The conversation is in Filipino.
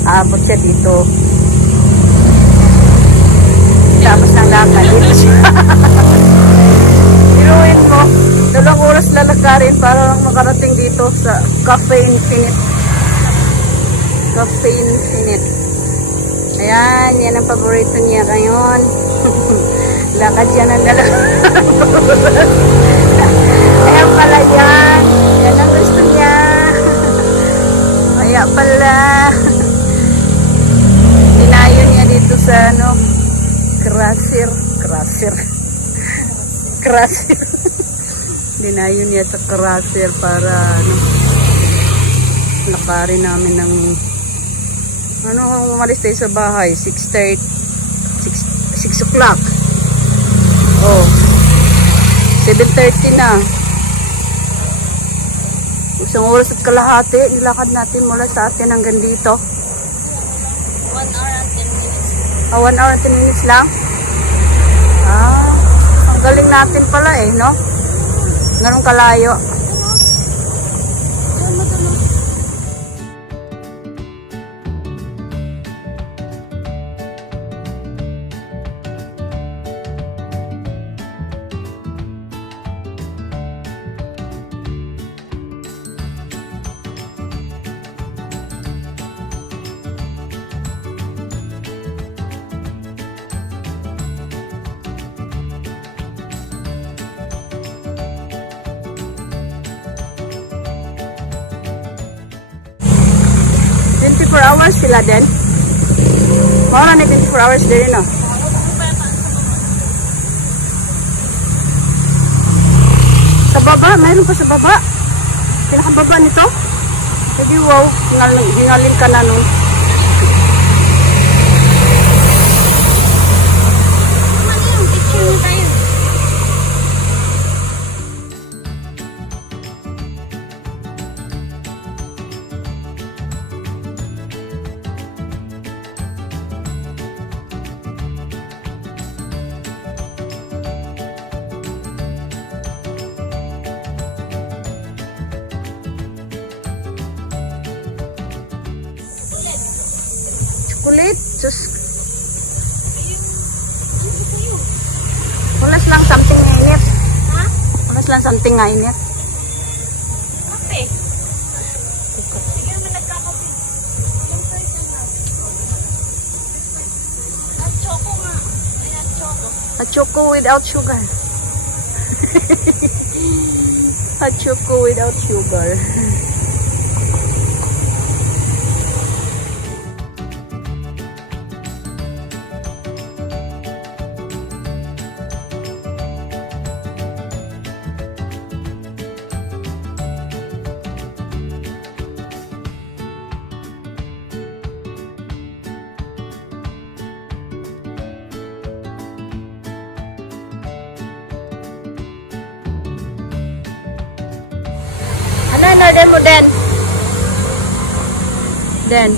Aabot siya dito. Tapos ng lakad dito siya. Iruin mo, 2 oras lalakarin para lang makarating dito sa Cafe Infinite. Cafe Infinite. Ayan, yan ang paborito niya ngayon. Lakad siya ng 2 oras. Ayan pala yan. Yan ang gusto niya. Kaya pala. Dinayo niya dito sa Crusher. Dinayo niya sa Crusher para lakarin namin ng umalis tayo sa bahay 6 o'clock. Oh, 7:30 na. 1 oras at kalahati nilakad natin mula sa atin hanggang dito. 1 hour and 10 minutes. 1 hour and 10 minutes lang? Ang galing natin pala no? Ganun kalayo. 24 hours sila din. Wala na 24 hours din, no? Sa baba, mayroon pa sa baba. Pinakababa nito. Jadi wow, hingalin ka na nun. Picture mo tayo. Kulit, sus. Ulas lang something nga init. Ha? Ulas lang something nga init. Kape. Sige naman nagkakape. At choco nga. Ayan, choco. A choco without sugar. A choco without sugar. Ano in-order mo, Den? Den?